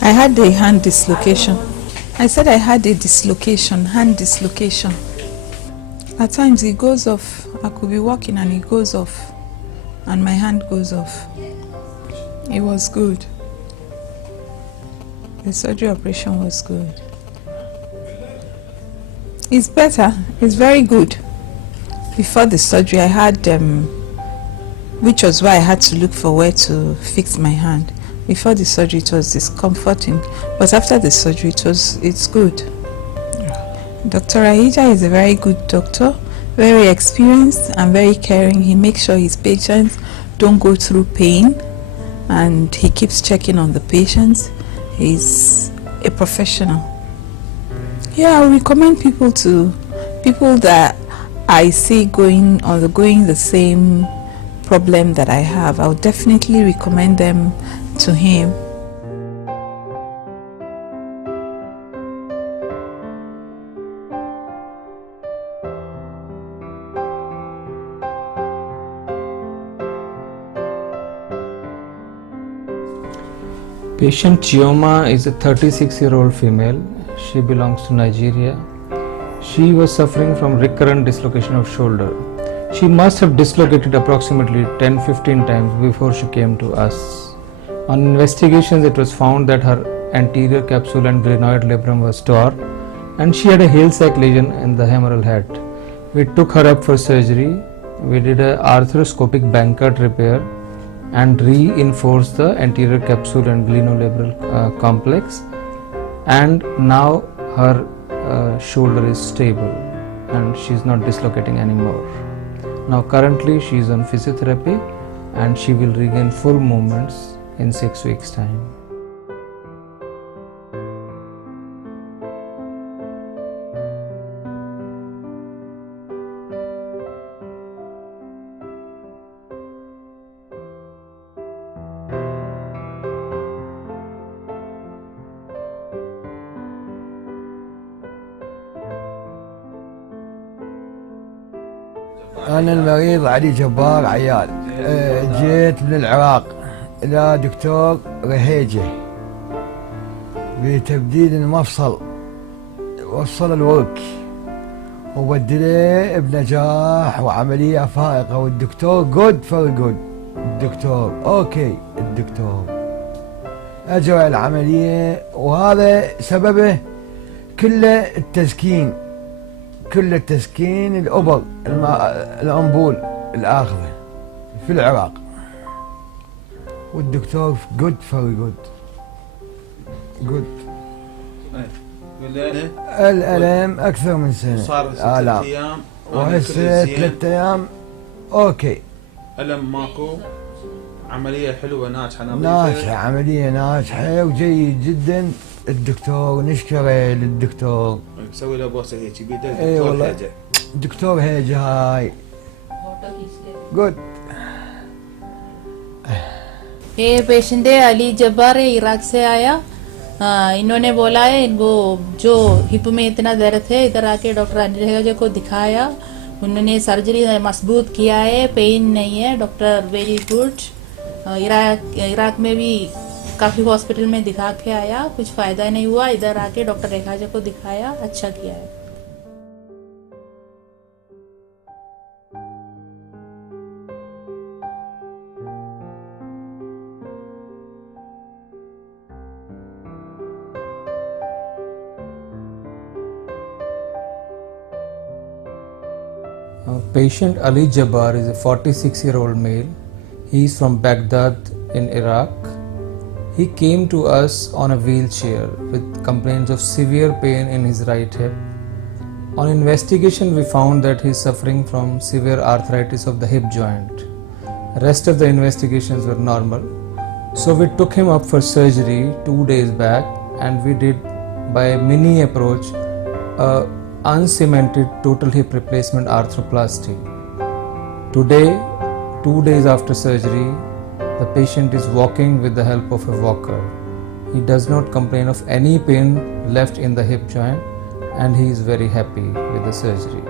I had a hand dislocation. I said I had a dislocation, hand dislocation. At times it goes off. I could be walking and it goes off, and my hand goes off. It was good. The surgery operation was good. It's better. It's very good. Before the surgery, I had, which was why I had to look for where to fix my hand. Before the surgery, it was discomforting, but after the surgery, it's good. Dr. Ahija is a very good doctor, very experienced and very caring. He makes sure his patients don't go through pain, and he keeps checking on the patients. He's a professional. Yeah, I would recommend people that I see going the same problem that I have. I would definitely recommend them to him. Patient Chioma is a 36-year-old female. She belongs to Nigeria. She was suffering from recurrent dislocation of shoulder. She must have dislocated approximately 10-15 times before she came to us. On investigations, it was found that her anterior capsule and glenoid labrum was torn, and she had a Hill-Sachs lesion in the humeral head. We took her up for surgery. We did an arthroscopic Bankert repair and reinforced the anterior capsule and glenolabral complex, and now her shoulder is stable and she is not dislocating anymore. Now currently she is on physiotherapy and she will regain full movements in 6 weeks' time. أنا المريض علي جبار عيال. جيت من العراق إلى دكتور رهيجة بتبديل المفصل، وصل الورك وبدله بنجاح وعملية فائقة، والدكتور جود فور جود. الدكتور أوكي، الدكتور أجرى العملية، وهذا سببه كله التسكين، كل التسكين الأبر الأنبول الآخذة في العراق، والدكتور جود فور جود جود. الألم أكثر من سنة، صار 3 أيام وهسه 3 أيام أوكي. ألم ماكو، عملية حلوة ناجحة ناجحة، عملية ناجحة وجيد جدا. الدكتور نشكره للدكتور، مسوي له بوسه هيك بيده. اي والله دكتور هيجا هاي good. ये patient है अली जब्बार है, Iraq से आया। इन्होंने बोला है इनको जो हिप में इतना दर्द है, इधर आके डॉक्टर अनिल को दिखाया। उन्होंने सर्जरी मजबूत किया है, पेन नहीं है। Doctor very good. इराक में भी काफ़ी हॉस्पिटल में दिखा के आया, कुछ फ़ायदा नहीं हुआ। इधर आके डॉक्टर रेखाजा को दिखाया, अच्छा किया है। Patient Ali Jabbar is a 46-year-old male. He is from Baghdad in Iraq. He came to us on a wheelchair with complaints of severe pain in his right hip. On investigation, we found that he is suffering from severe arthritis of the hip joint. Rest of the investigations were normal. So we took him up for surgery 2 days back, and we did, by a mini approach, a uncemented total hip replacement arthroplasty. Today, 2 days after surgery, the patient is walking with the help of a walker. He does not complain of any pain left in the hip joint, and he is very happy with the surgery.